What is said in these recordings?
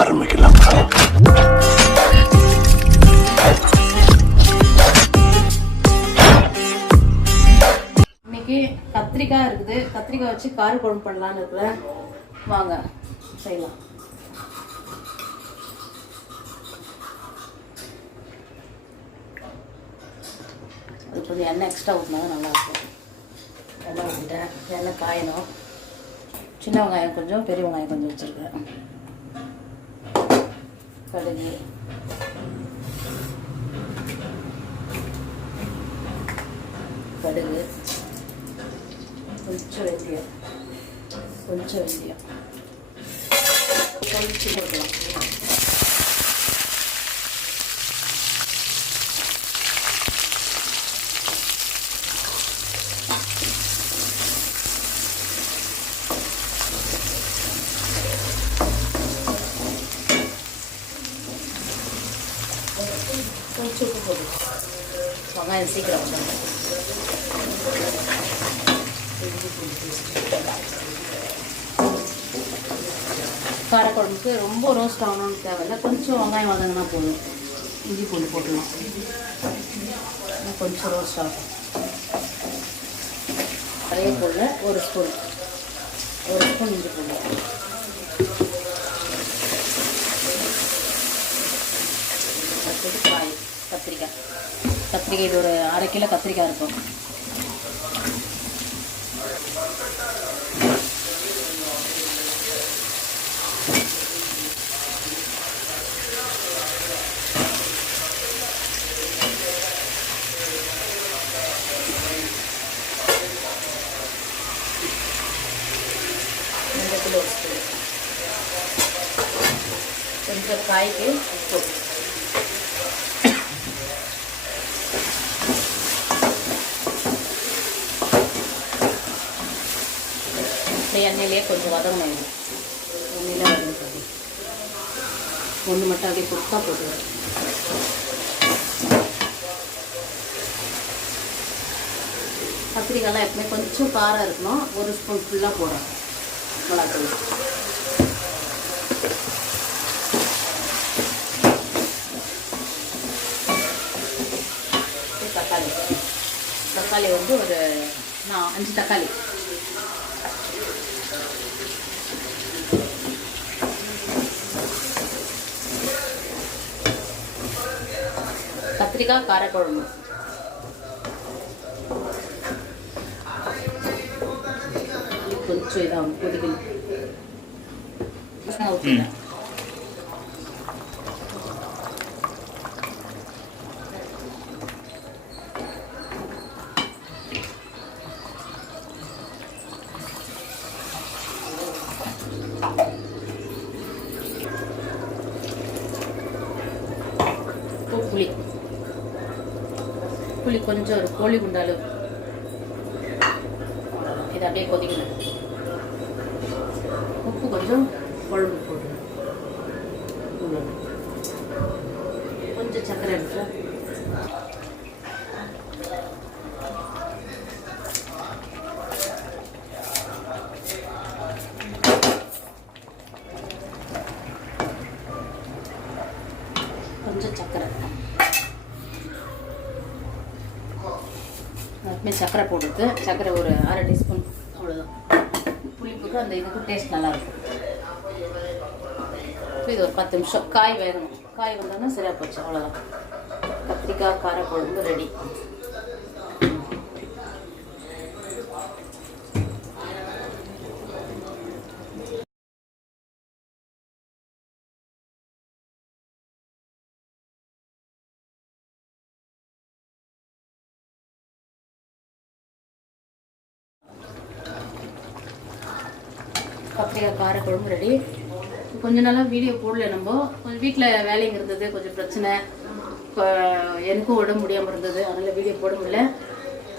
ஆரம்பிக்கலாம். இன்னைக்கு கத்திரிக்காய் இருக்குது. கத்திரிக்காய் வச்சு கார குழம்பு பண்ணலான்னு இருக்கிறேன். வாங்க செய்யலாம். அது கொஞ்சம் எண்ணெய் எக்ஸ்ட்ரா ஊற்றினா தான் நல்லாயிருக்கும். எண்ணெய் ஊற்றிட்டேன். எண்ணெய் காயணும். சின்ன வெங்காயம் கொஞ்சம், பெரிய வெங்காயம் கொஞ்சம் வச்சுருக்கேன். கடுகு, கடுகு, கொஞ்சம் வெந்தயம், கழிச்சு போட்டுக்கலாம். கொஞ்சம் உப்பு போட்டு வெங்காயம் சீக்கிரம் வந்துடும். காரக்குழம்புக்கு ரொம்ப ரோஸ்ட் ஆகணும்னு தேவையில்லை. கொஞ்சம் வெங்காயம் வதங்கினா போதும். இஞ்சி பூண்டு போட்டுடலாம். கொஞ்சம் ரோஸ்ட் ஆகும். அதே போல் ஒரு ஸ்பூன் இஞ்சி பூண்டு, அடுத்தது காய், கத்திரிக்காய் இது ஒரு 1/2 கிலோ கத்திரிக்காய் இருக்கும். கொஞ்சம் காய்க்கு உப்பு, எண்ணெயிலே கொஞ்சம் வதங்கணும். எண்ணெயில வதங்க ஒன்று மட்டும் அப்படியே குக்கா போட்டுருவேன். கத்திரிக்காய்லாம் எப்பவுமே கொஞ்சம் காரம் இருக்கணும். 1 ஸ்பூன் ஃபுல்லாக போடுறேன் மிளகாத்தூள். தக்காளி வந்து ஒரு 5 தக்காளி. கத்திரிக்காய் காரக்குழம்பு. கொஞ்சம் இதாகும், கொதிக்கணும். ஊற்றினேன். புளி கொஞ்சம் ஒரு கோழி குண்டாலு. இது அப்படியே கொதிக்கணும். உப்பு கொஞ்சம் குழம்பு போடணும். கொஞ்சம் சர்க்கரை எடுத்து கொஞ்சம் சர்க்கரை சர்க்கரை போட்டுருக்கு. சர்க்கரை ஒரு 1/2 டீஸ்பூன், அவ்வளோதான். புளிப்புக்கு அந்த இதுக்கு டேஸ்ட் நல்லாயிருக்கும். இது ஒரு 10 நிமிஷம் காய் வேகணும். காய் வந்தோன்னா சரியாக போச்சு, அவ்வளோதான். கத்திரிக்காய் காரக்குழம்பு ரெடி. கத்திரிக்காய் காரக்குழம்பு ரெடி. கொஞ்ச நாளாக வீடியோ போடல. நம்ம கொஞ்சம் வீட்டில் வேலைங்க இருந்தது, கொஞ்சம் பிரச்சனை. இப்போ எனக்கும் உடம்பு முடியாமல் இருந்தது, அதனால் வீடியோ போட முடியல.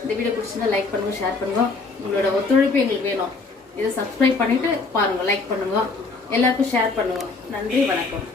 இந்த வீடியோ பிடிச்சிருந்தா லைக் பண்ணுங்கள், ஷேர் பண்ணுங்கள். உங்களோட ஒத்துழைப்பு எங்களுக்கு வேணும். இதை சப்ஸ்கிரைப் பண்ணிவிட்டு பாருங்கள், லைக் பண்ணுங்கள், எல்லாருக்கும் ஷேர் பண்ணுங்கள். நன்றி, வணக்கம்.